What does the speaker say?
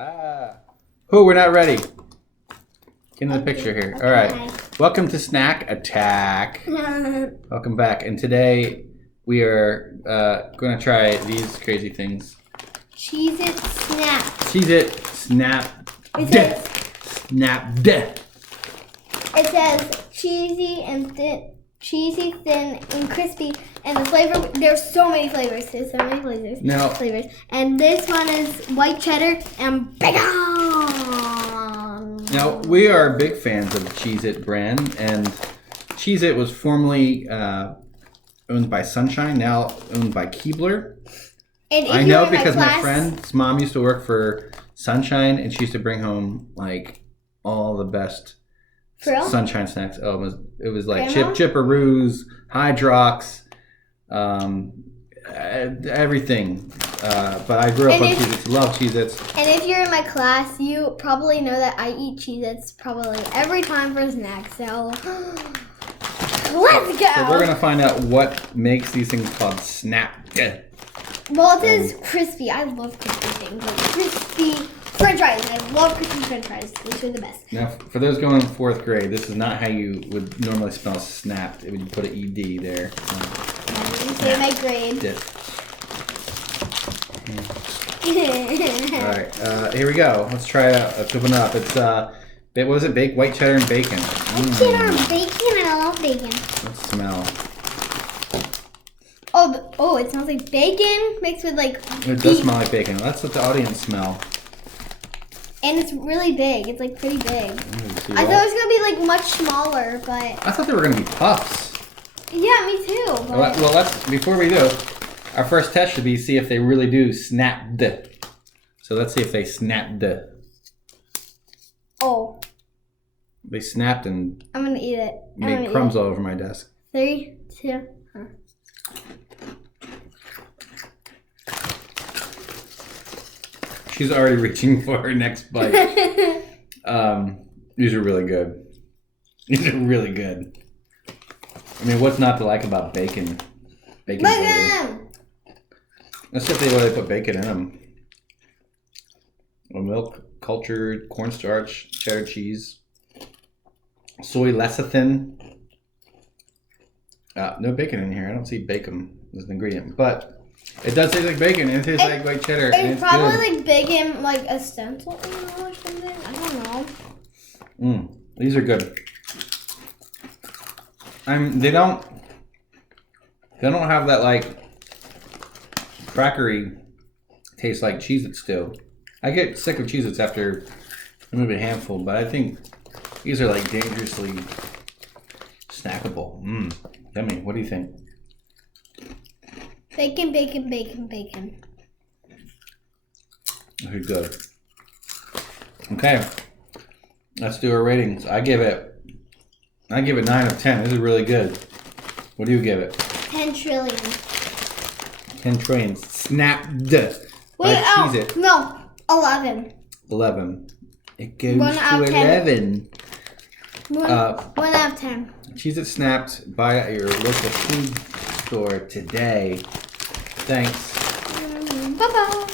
Oh, we're not ready. Get in the picture here. Okay. All right. Welcome to Snack Attack. Welcome back. And today we are going to try these crazy things. Cheez It Snap. Cheez It Snap. Snap. It says cheesy and thin. Cheesy, thin, and crispy, and the flavor. There's so many flavors. There's so many flavors. Now, flavors, and this one is white cheddar and bacon. Now we are big fans of the Cheez It brand, and Cheez It was formerly owned by Sunshine, now owned by Keebler. And I know because my friend's mom used to work for Sunshine, and she used to bring home like all the best Sunshine snacks. Oh, it was like Chipperoos, Hydrox, everything. But I grew up on Cheez-Its, love Cheez-Its. And if you're in my class, you probably know that I eat Cheez-Its probably every time for a snack. So let's go. So we're gonna find out what makes these things called Snap. Well, it is crispy. I love crispy things, like crispy French fries. I love crispy French fries. These are the best. Now, for those going in 4th grade, this is not how you would normally spell snapped. It would put an ED there. Say my grade. All right, here we go. Let's try it out. Let's open it up. It's what was it? White cheddar and bacon. White cheddar and bacon. I love bacon. Let's smell. Oh, it smells like bacon mixed with like. It does smell like bacon. Let's let the audience smell. And it's really big. It's like pretty big. I thought it was gonna be like much smaller, but. I thought they were gonna be puffs. Yeah, me too. But... Well, let's before we do, our first test should be see if they really do snapped. So let's see if they snapped. Oh. They snapped and. I'm gonna eat it. Made crumbs all over my desk. 3, 2. She's already reaching for her next bite. These are really good. These are really good. I mean, what's not to like about bacon? Bacon! Let's see if they really put bacon in them. Milk, cultured, cornstarch, cheddar cheese, soy lecithin. No bacon in here. I don't see bacon as an ingredient, but it does taste like bacon. And it tastes like white cheddar. It's probably good. Like bacon, like a stencil or something. I don't know. These are good. They don't have that like crackery taste like Cheez-Its do. I get sick of Cheez-Its after maybe a handful, but I think these are like dangerously snackable. Yummy. What do you think? Bacon, bacon, bacon, bacon. Very good. Okay, let's do our ratings. I give it 9 out of 10. This is really good. What do you give it? 10 trillion. 10 trillion. Snapped. Wait, no, 11. 11. It goes to 11. 1 out of 10. Cheez It Snapped. Buy it at your local food store today. Thanks. Bye-bye.